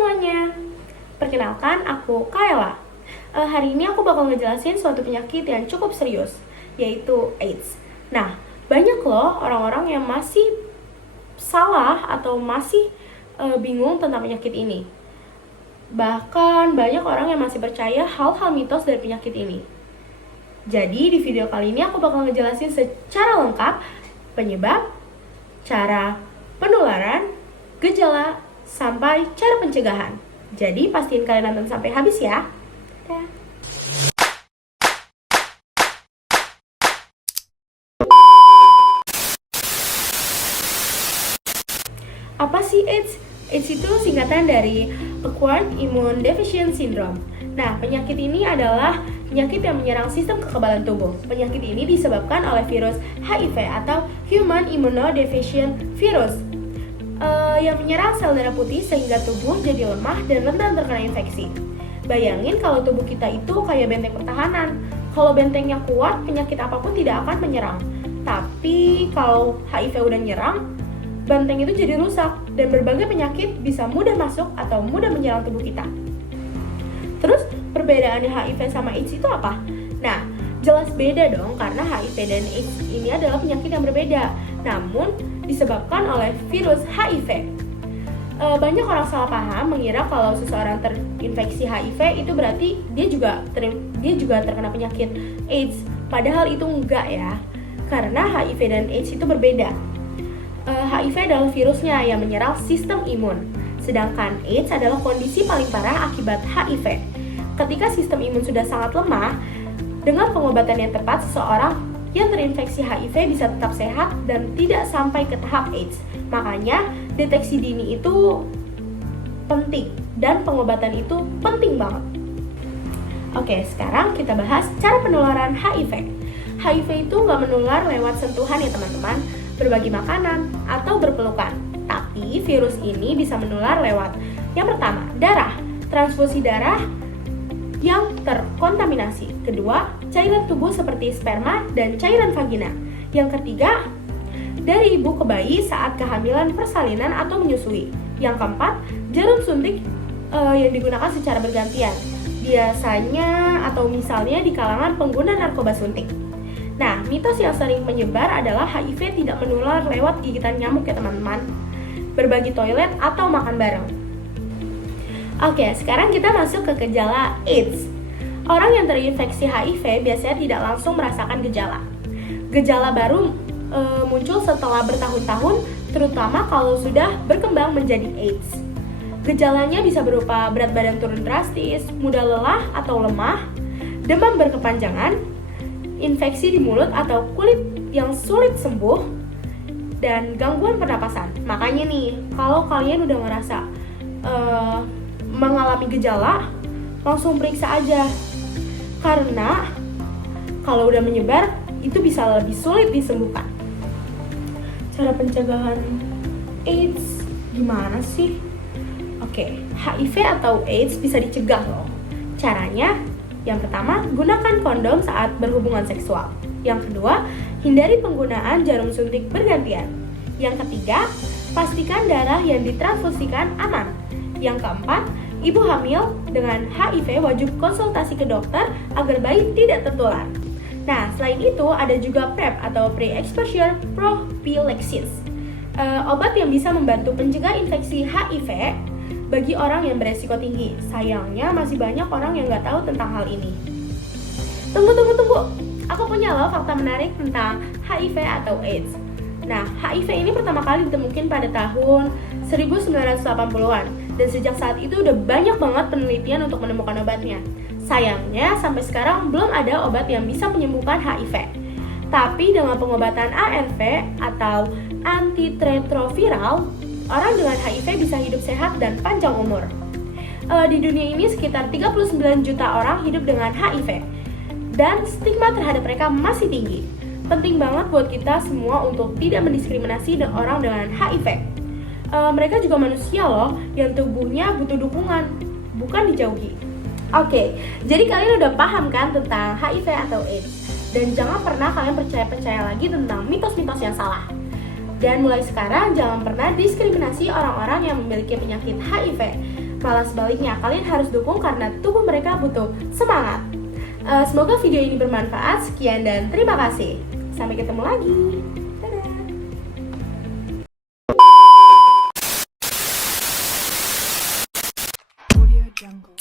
semuanya, perkenalkan aku Kayla. Hari ini aku bakal ngejelasin suatu penyakit yang cukup serius, yaitu AIDS. Nah, banyak loh orang-orang yang masih salah atau masih bingung tentang penyakit ini. Bahkan banyak orang yang masih percaya hal-hal mitos dari penyakit ini. Jadi di video kali ini aku bakal ngejelasin secara lengkap penyebab, cara penularan, gejala, sampai cara pencegahan. Jadi pastiin kalian nonton sampai habis ya. Dadah. Apa sih AIDS? AIDS itu singkatan dari Acquired Immune Deficiency Syndrome. Nah, penyakit ini adalah penyakit yang menyerang sistem kekebalan tubuh. Penyakit ini disebabkan oleh virus HIV atau Human Immunodeficient Virus yang menyerang sel darah putih sehingga tubuh jadi lemah dan rentan terkena infeksi. Bayangin kalau tubuh kita itu kayak benteng pertahanan. Kalau bentengnya kuat, penyakit apapun tidak akan menyerang. Tapi kalau HIV udah nyerang, benteng itu jadi rusak dan berbagai penyakit bisa mudah masuk atau mudah menyerang tubuh kita. Terus perbedaannya HIV sama AIDS itu apa? Nah, jelas beda dong karena HIV dan AIDS ini adalah penyakit yang berbeda, namun disebabkan oleh virus HIV. Banyak orang salah paham mengira kalau seseorang terinfeksi HIV itu berarti dia juga terkena penyakit AIDS. Padahal itu enggak ya, karena HIV dan AIDS itu berbeda. HIV adalah virusnya yang menyerang sistem imun, sedangkan AIDS adalah kondisi paling parah akibat HIV. Ketika sistem imun sudah sangat lemah, dengan pengobatan yang tepat, seseorang yang terinfeksi HIV bisa tetap sehat dan tidak sampai ke tahap AIDS. Makanya, deteksi dini itu penting dan pengobatan itu penting banget. Oke, sekarang kita bahas cara penularan HIV. HIV itu nggak menular lewat sentuhan ya teman-teman, berbagi makanan, atau berpelukan. Tapi virus ini bisa menular lewat yang pertama, darah, transfusi darah yang terkontaminasi. Kedua, cairan tubuh seperti sperma dan cairan vagina. Yang ketiga, dari ibu ke bayi saat kehamilan, persalinan, atau menyusui. Yang keempat, jarum suntik yang digunakan secara bergantian. Biasanya atau misalnya di kalangan pengguna narkoba suntik. Nah, mitos yang sering menyebar adalah HIV tidak menular lewat gigitan nyamuk ya teman-teman, berbagi toilet, atau makan bareng. Oke, sekarang kita masuk ke gejala AIDS. Orang yang terinfeksi HIV biasanya tidak langsung merasakan gejala. Gejala baru muncul setelah bertahun-tahun, terutama kalau sudah berkembang menjadi AIDS. Gejalanya bisa berupa berat badan turun drastis, mudah lelah atau lemah, demam berkepanjangan, infeksi di mulut atau kulit yang sulit sembuh, dan gangguan pernapasan. Makanya nih, kalau kalian udah ngerasa mengalami gejala, langsung periksa aja. Karena kalau udah menyebar, itu bisa lebih sulit disembuhkan. Cara pencegahan AIDS gimana sih? Oke, HIV atau AIDS bisa dicegah loh. Caranya, yang pertama, gunakan kondom saat berhubungan seksual. Yang kedua, hindari penggunaan jarum suntik bergantian. Yang ketiga, pastikan darah yang ditransfusikan aman. Yang keempat, ibu hamil dengan HIV wajib konsultasi ke dokter agar bayi tidak tertular. Nah, selain itu ada juga PrEP atau Pre-Exposure Prophylaxis, obat yang bisa membantu pencegah infeksi HIV bagi orang yang beresiko tinggi. Sayangnya masih banyak orang yang nggak tahu tentang hal ini. Tunggu. Aku punya loh fakta menarik tentang HIV atau AIDS. Nah, HIV ini pertama kali ditemukan pada tahun 1980-an. Dan sejak saat itu udah banyak banget penelitian untuk menemukan obatnya. Sayangnya sampai sekarang belum ada obat yang bisa menyembuhkan HIV. Tapi dengan pengobatan ARV atau antiretroviral, orang dengan HIV bisa hidup sehat dan panjang umur. Di dunia ini sekitar 39 juta orang hidup dengan HIV. Dan stigma terhadap mereka masih tinggi. Penting banget buat kita semua untuk tidak mendiskriminasi orang dengan HIV. Mereka juga manusia loh, yang tubuhnya butuh dukungan, bukan dijauhi. Oke, jadi kalian udah paham kan tentang HIV atau AIDS? Dan jangan pernah kalian percaya lagi tentang mitos-mitos yang salah. Dan mulai sekarang jangan pernah diskriminasi orang-orang yang memiliki penyakit HIV. Malah sebaliknya, kalian harus dukung karena tubuh mereka butuh semangat. Semoga video ini bermanfaat. Sekian dan terima kasih. Sampai ketemu lagi. Dadah. Audio Jungle.